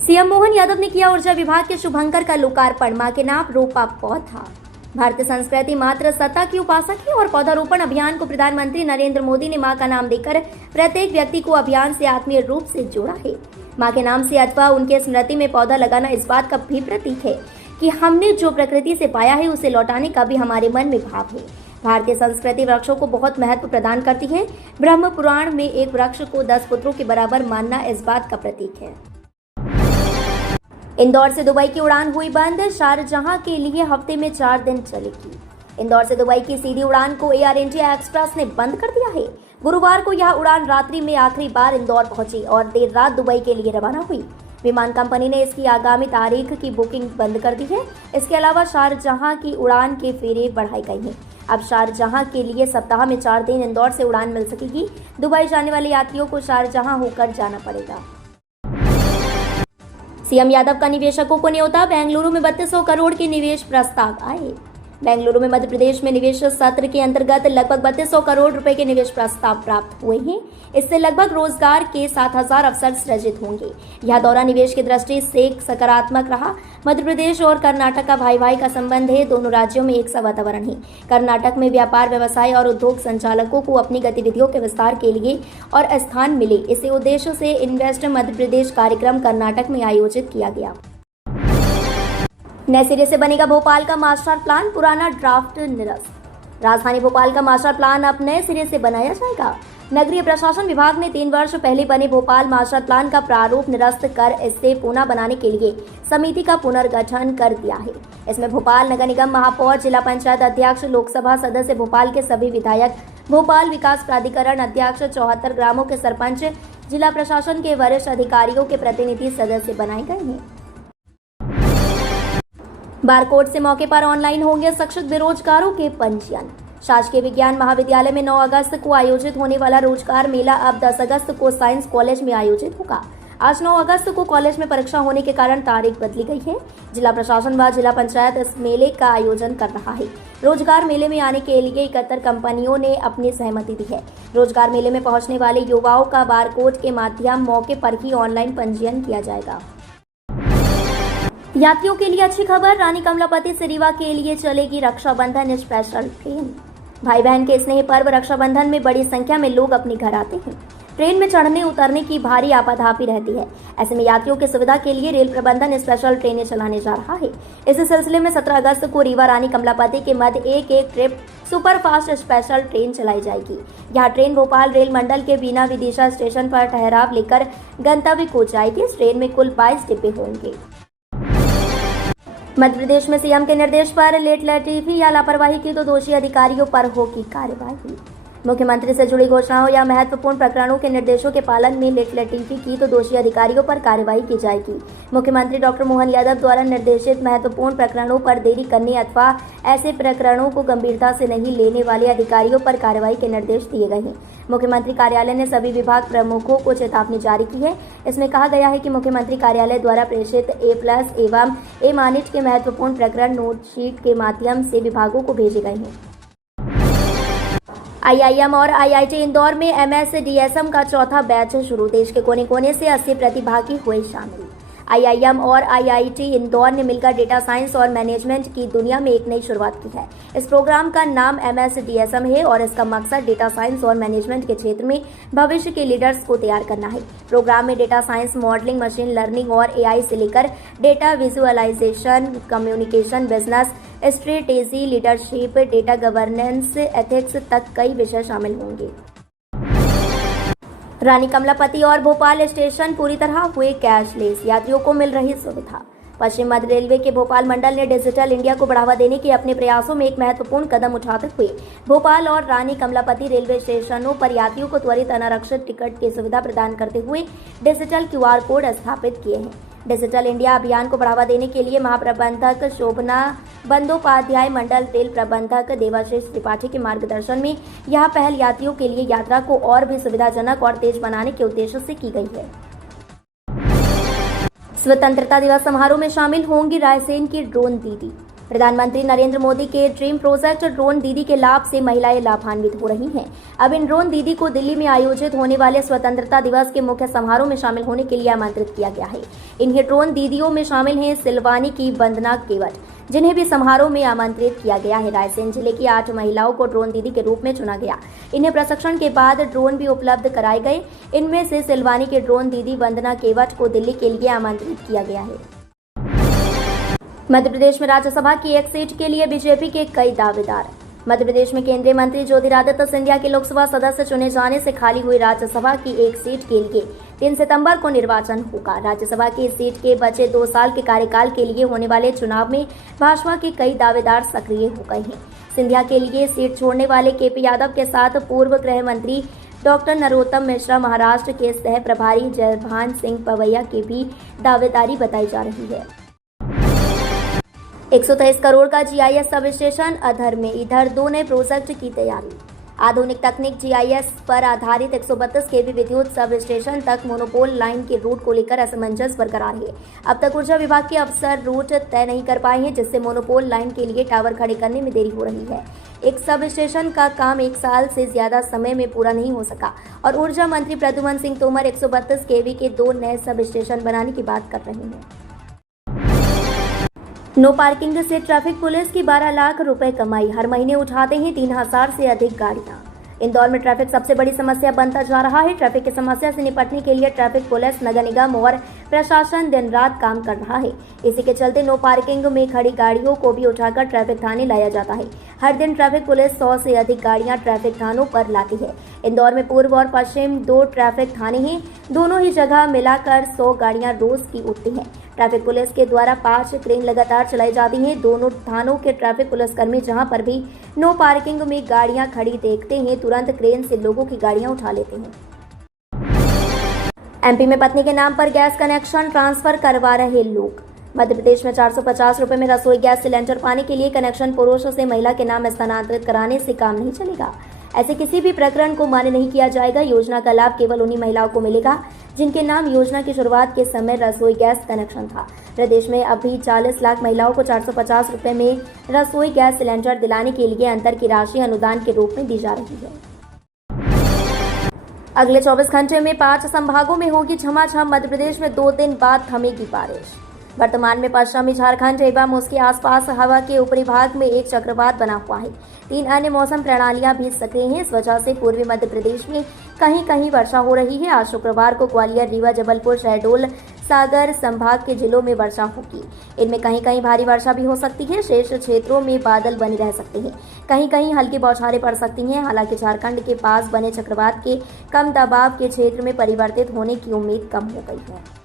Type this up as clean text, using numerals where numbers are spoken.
CM Mohan Yadav ने किया ऊर्जा विभाग के शुभंकर का लोकार्पण। मां के नाम रोपा पौधा। भारतीय संस्कृति मात्र सत्ता की उपासक है और पौधारोपण अभियान को प्रधानमंत्री नरेंद्र मोदी ने मां का नाम देकर प्रत्येक व्यक्ति को अभियान से आत्मीय रूप से जोड़ा है। मां के नाम से अथवा उनके स्मृति में पौधा लगाना इस बात का भी प्रतीक है कि हमने जो प्रकृति से पाया है उसे लौटाने का भी हमारे मन में भाव है। भारतीय संस्कृति वृक्षों को बहुत महत्व प्रदान करती है। ब्रह्म पुराण में एक वृक्ष को 10 पुत्रों के बराबर मानना इस बात का प्रतीक है। इंदौर से दुबई की उड़ान हुई बंद। शारजहां के लिए हफ्ते में 4 दिन चलेगी। इंदौर से दुबई की सीधी उड़ान को एयर इंडिया एक्सप्रेस ने बंद कर दिया है। गुरुवार को यह उड़ान रात्रि में आखिरी बार इंदौर पहुंची और देर रात दुबई के लिए रवाना हुई। विमान कंपनी ने इसकी आगामी तारीख की बुकिंग बंद कर दी है। इसके अलावा शारजहां की उड़ान के फेरे बढ़ाए गए हैं। अब शारजहां के लिए सप्ताह में 4 दिन इंदौर से उड़ान मिल सकेगी। दुबई जाने वाले यात्रियों को शारजहां होकर जाना पड़ेगा। सीएम यादव का निवेशकों को न्योता। बेंगलुरु में 3200 करोड़ के निवेश प्रस्ताव आए। बेंगलुरु में मध्य प्रदेश में निवेश सत्र के अंतर्गत लगभग 3200 करोड़ रुपए के निवेश प्रस्ताव प्राप्त हुए हैं। इससे लगभग रोजगार के 7000 अवसर सृजित होंगे। यह दौरा निवेश की दृष्टि से सकारात्मक रहा। मध्य प्रदेश और कर्नाटक का भाई भाई का संबंध है। दोनों राज्यों में एक सा वातावरण है। कर्नाटक में व्यापार, व्यवसाय और उद्योग संचालकों को अपनी गतिविधियों के विस्तार के लिए और स्थान मिले, इसी उद्देश्य से इन्वेस्ट मध्य प्रदेश कार्यक्रम कर्नाटक में आयोजित किया गया। नए सिरे से बनेगा भोपाल का मास्टर प्लान। पुराना ड्राफ्ट निरस्त। राजधानी भोपाल का मास्टर प्लान अब नए सिरे से बनाया जाएगा। नगरीय प्रशासन विभाग ने 3 वर्ष पहले बने भोपाल मास्टर प्लान का प्रारूप निरस्त कर इसे पुनः बनाने के लिए समिति का पुनर्गठन कर दिया है। इसमें भोपाल नगर निगम महापौर, जिला पंचायत अध्यक्ष, लोकसभा सदस्य, भोपाल के सभी विधायक, भोपाल विकास प्राधिकरण अध्यक्ष, 74 ग्रामों के सरपंच, जिला प्रशासन के वरिष्ठ अधिकारियों के प्रतिनिधि सदस्य बनाए गए हैं। बारकोड से मौके पर ऑनलाइन होंगे शिक्षक बेरोजगारों के पंजीयन। शासकीय विज्ञान महाविद्यालय में 9 अगस्त को आयोजित होने वाला रोजगार मेला अब 10 अगस्त को साइंस कॉलेज में आयोजित होगा। आज 9 अगस्त को कॉलेज में परीक्षा होने के कारण तारीख बदली गई है। जिला प्रशासन व जिला पंचायत इस मेले का आयोजन कर रहा है। रोजगार मेले में आने के लिए 71 कंपनियों ने अपनी सहमति दी है। रोजगार मेले में पहुंचने वाले युवाओं का बारकोड के माध्यम मौके पर ही ऑनलाइन पंजीयन किया जाएगा। यात्रियों के लिए अच्छी खबर। रानी कमलापति से रीवा के लिए चलेगी रक्षाबंधन स्पेशल ट्रेन। भाई बहन के स्नेह पर्व रक्षाबंधन में बड़ी संख्या में लोग अपने घर आते हैं। ट्रेन में चढ़ने उतरने की भारी आपाधापी रहती है। ऐसे में यात्रियों की सुविधा के लिए रेल प्रबंधन स्पेशल ट्रेनें चलाने जा रहा है। इस सिलसिले में 17 अगस्त को रीवा रानी कमलापति के मध्य एक ट्रिप सुपरफास्ट स्पेशल ट्रेन चलाई जाएगी। यह ट्रेन भोपाल रेल मंडल के बीना विदिशा स्टेशन पर ठहराव लेकर गंतव्य को जाएगी। इस ट्रेन में कुल 22 डिब्बे होंगे। मध्य प्रदेश में सीएम के निर्देश पर लेट लतीफी या लापरवाही की तो दोषी अधिकारियों पर होगी कार्रवाई। मुख्यमंत्री से जुड़ी घोषणाओं या महत्वपूर्ण प्रकरणों के निर्देशों के पालन में लेट लतीफी की तो दोषी अधिकारियों पर कार्रवाई की जाएगी। मुख्यमंत्री डॉक्टर मोहन यादव द्वारा निर्देशित महत्वपूर्ण प्रकरणों पर देरी करने अथवा ऐसे प्रकरणों को गंभीरता से नहीं लेने वाले अधिकारियों पर कार्रवाई के निर्देश दिए गए हैं। मुख्यमंत्री कार्यालय ने सभी विभाग प्रमुखों को चेतावनी जारी की है। इसमें कहा गया है कि मुख्यमंत्री कार्यालय द्वारा प्रेषित A+ एवं A- के महत्वपूर्ण प्रकरण नोट शीट के माध्यम से विभागों को भेजे गए हैं। IIM और IIT इंदौर में MSDSM का चौथा बैच शुरू। देश के कोने कोने से 80 प्रतिभागी हुए शामिल। IIM और IIT इंदौर ने मिलकर डेटा साइंस और मैनेजमेंट की दुनिया में एक नई शुरुआत की है। इस प्रोग्राम का नाम MSDSM है और इसका मकसद डेटा साइंस और मैनेजमेंट के क्षेत्र में भविष्य के लीडर्स को तैयार करना है। प्रोग्राम में data science, modelling, machine learning और AI से लेकर data visualisation, communication, business strategy, leadership, data governance, ethics तक कई विषय शामिल होंगे। रानी कमलापति और भोपाल स्टेशन पूरी तरह हुए कैशलेस। यात्रियों को मिल रही सुविधा। पश्चिम मध्य रेलवे के भोपाल मंडल ने डिजिटल इंडिया को बढ़ावा देने के अपने प्रयासों में एक महत्वपूर्ण कदम उठाते हुए भोपाल और रानी कमलापति रेलवे स्टेशनों पर यात्रियों को त्वरित अनारक्षित टिकट की सुविधा प्रदान करते हुए डिजिटल QR कोड स्थापित किए हैं। डिजिटल इंडिया अभियान को बढ़ावा देने के लिए महाप्रबंधक शोभना बंदोपाध्याय, मंडल रेल प्रबंधक देवाशीष त्रिपाठी के मार्गदर्शन में यह पहल यात्रियों के लिए यात्रा को और भी सुविधाजनक और तेज बनाने के उद्देश्य से की गई है। स्वतंत्रता दिवस समारोह में शामिल होंगी रायसेन की ड्रोन दीदी। प्रधानमंत्री नरेंद्र मोदी के ड्रीम प्रोजेक्ट ड्रोन दीदी के लाभ से महिलाएं लाभान्वित हो रही हैं। अब इन ड्रोन दीदी को दिल्ली में आयोजित होने वाले स्वतंत्रता दिवस के मुख्य समारोह में शामिल होने के लिए आमंत्रित किया गया है। इन्हीं ड्रोन दीदियों में शामिल हैं सिलवानी की वंदना केवट, जिन्हें भी समारोह में आमंत्रित किया गया है। रायसेन जिले की 8 महिलाओं को ड्रोन दीदी के रूप में चुना गया। इन्हें प्रशिक्षण के बाद ड्रोन भी उपलब्ध कराए गए। इनमें से सिलवानी के ड्रोन दीदी वंदना केवट को दिल्ली के लिए आमंत्रित किया गया है। मध्य प्रदेश में राज्यसभा की एक सीट के लिए बीजेपी के कई दावेदार। मध्य प्रदेश में केंद्रीय मंत्री ज्योतिरादित्य सिंधिया के लोकसभा सदस्य चुने जाने से खाली हुई राज्यसभा की एक सीट के लिए 3 सितंबर को निर्वाचन होगा। राज्यसभा की इस सीट के बचे 2 साल के कार्यकाल के लिए होने वाले चुनाव में भाजपा के कई दावेदार सक्रिय हो गए हैं। सिंधिया के लिए सीट छोड़ने वाले केपी यादव के साथ पूर्व गृह मंत्री डॉक्टर नरोत्तम मिश्रा, महाराष्ट्र के सह प्रभारी जयभान सिंह पवैया की भी दावेदारी बताई जा रही है। 123 करोड़ का जीआईएस सब स्टेशन अधर में, इधर 2 नए प्रोजेक्ट की तैयारी। आधुनिक तकनीक जीआईएस पर आधारित 132 केवी विद्युत सब स्टेशन तक मोनोपोल लाइन के रूट को लेकर असमंजस बरकरार है। अब तक ऊर्जा विभाग के अफसर रूट तय नहीं कर पाए हैं, जिससे मोनोपोल लाइन के लिए टावर खड़े करने में देरी हो रही है। एक सब स्टेशन का काम 1 साल से ज्यादा समय में पूरा नहीं हो सका और ऊर्जा मंत्री प्रद्युमन सिंह तोमर 132 केवी के 2 नए सब स्टेशन बनाने की बात कर रहे हैं। नो पार्किंग से ट्रैफिक पुलिस की 12 लाख रुपए कमाई। हर महीने उठाते हैं 3000 से अधिक गाड़ियां। इंदौर में ट्रैफिक सबसे बड़ी समस्या बनता जा रहा है। ट्रैफिक की समस्या से निपटने के लिए ट्रैफिक पुलिस, नगर निगम और प्रशासन दिन रात काम कर रहा है। इसी के चलते नो पार्किंग में खड़ी गाड़ियों को भी उठाकर ट्रैफिक थाने लाया जाता है। हर दिन ट्रैफिक पुलिस 100 से अधिक गाड़ियां ट्रैफिक थानों पर लाती है। इंदौर में पूर्व और पश्चिम 2 ट्रैफिक थाने हैं। दोनों ही जगह मिलाकर 100 गाड़ियां रोज की उठती हैं। ट्रैफिक पुलिस के द्वारा 5 क्रेन लगातार चलाई जाती हैं। दोनों थानों के ट्रैफिक पुलिसकर्मी जहां पर भी नो पार्किंग में गाड़ियां खड़ी देखते हैं, तुरंत क्रेन से लोगों की गाड़ियां उठा लेते हैं। एमपी में पत्नी के नाम पर गैस कनेक्शन ट्रांसफर करवा रहे लोग। मध्य प्रदेश में 450 रुपए में रसोई गैस सिलेंडर पाने के लिए कनेक्शन पुरुष से महिला के नाम स्थानांतरित कराने से काम नहीं चलेगा। ऐसे किसी भी प्रकरण को मान्य नहीं किया जाएगा। योजना का लाभ केवल उन्हीं महिलाओं को मिलेगा जिनके नाम योजना की शुरुआत के समय रसोई गैस कनेक्शन था। प्रदेश में अभी 40 लाख महिलाओं को 450 रुपए में रसोई गैस सिलेंडर दिलाने के लिए अंतर की राशि अनुदान के रूप में दी जा रही है। अगले 24 घंटे में 5 संभागों में होगी झमाझम। मध्य प्रदेश में 2 दिन बाद थमेगी बारिश। वर्तमान में पश्चिमी झारखंड एवं उसके आसपास हवा के ऊपरी भाग में एक चक्रवात बना हुआ है। 3 अन्य मौसम प्रणालियां भी सक्रिय हैं। इस वजह से पूर्वी मध्य प्रदेश में कहीं कहीं वर्षा हो रही है। आज शुक्रवार को ग्वालियर, रीवा, जबलपुर, शहडोल, सागर संभाग के जिलों में वर्षा होगी। इनमें कहीं कहीं भारी वर्षा भी हो सकती है। शेष क्षेत्रों में बादल बने रह सकते हैं। कहीं कहीं हल्की बौछारें पड़ सकती हैं। हालांकि झारखंड के पास बने चक्रवात के कम दबाव के क्षेत्र में परिवर्तित होने की उम्मीद कम हो गई है।